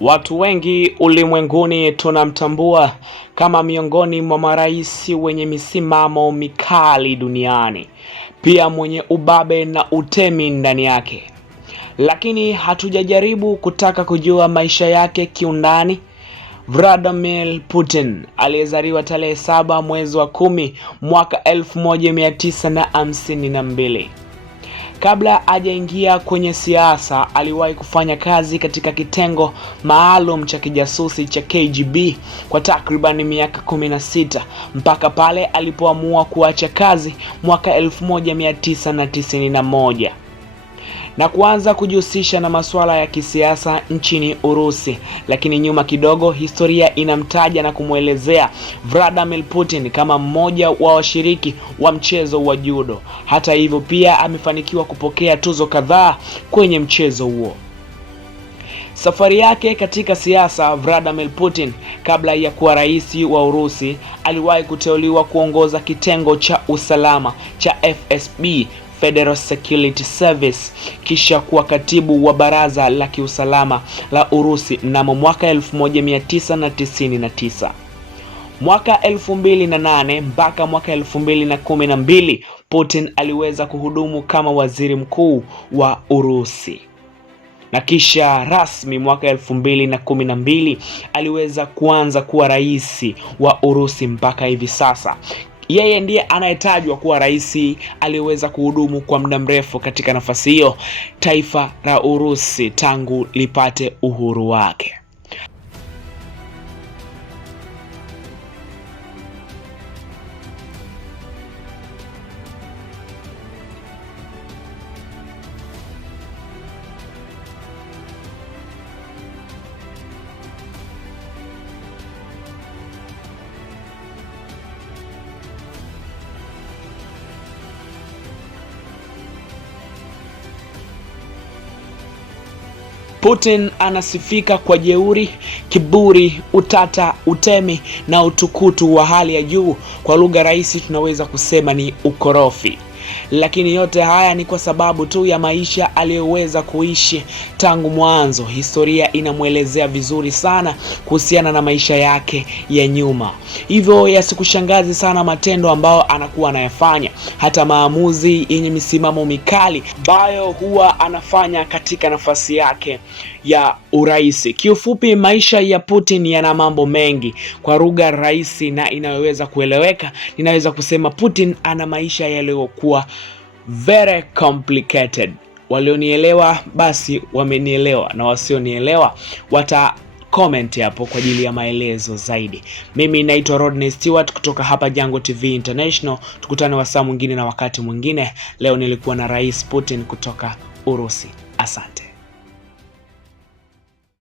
Watu wengi ulimwenguni tunamtambua kama miongoni mwa marais wenye misimamo mikali duniani, pia mwenye ubabe na utemi ndani yake. Lakini hatujajaribu kutaka kujua maisha yake kiundani. Vladimir Putin aliyezaliwa tarehe 7 mwezi wa 10 mwaka 1952. Kabla hajaingia kwenye siasa, aliwahi kufanya kazi katika kitengo maalum cha kijasusi cha KGB kwa takriban miaka 16 mpaka pale alipoamua kuacha kazi mwaka 1991 na kuanza kujihusisha na masuala ya kisiasa nchini Urusi. Lakini nyuma kidogo, historia inamtaja na kumwelezea Vladimir Putin kama mmoja wa washiriki wa mchezo wa judo. Hata hivyo, pia amefanikiwa kupokea tuzo kadhaa kwenye mchezo huo. Safari yake katika siasa, Vladimir Putin kabla ya kuwa rais wa Urusi aliwahi kuteuliwa kuongoza kitengo cha usalama cha FSB, Federal Security Service, kisha kuwa katibu wa baraza la kiusalama la Urusi mnamo mwaka 1999. Mwaka 2008 mpaka mwaka 2012 Putin aliweza kuhudumu kama waziri mkuu wa Urusi, na kisha rasmi mwaka 2012 aliweza kuanza kuwa rais wa Urusi mpaka hivi sasa. Yeye ndiye anayetajwa kuwa rais aliyeweza kuhudumu kwa muda mrefu katika nafasi hiyo taifa la Urusi tangu lipate uhuru wake. Putin anasifika kwa jeuri, kiburi, utata, utemi na utukutu wa hali ya juu. Kwa lugha rahisi tunaweza kusema ni ukorofi. Lakini yote haya ni kwa sababu tu ya maisha aliyoweza kuishi tangu mwanzo. Historia inamwelezea vizuri sana kuhusiana na maisha yake ya nyuma. Hivyo yasikushangazi sana matendo ambayo anakuwa anayafanya, hata maamuzi yenye misimamo mikali ambayo huwa anafanya katika nafasi yake ya urais. Kiufupi, maisha ya Putin yana mambo mengi. Kwa lugha rahisi na inayoweza kueleweka, ninaweza kusema Putin ana maisha yaliyokuwa very complicated. Walionielewa basi wamenielewa, na wasionielewa wata comment hapo kwa ajili ya maelezo zaidi. Mimi naitwa Rodney Stewart kutoka hapa Jungle TV International. Tukutane wasaa mwingine na wakati mwingine. Leo nilikuwa na Rais Putin kutoka Urusi. Asante.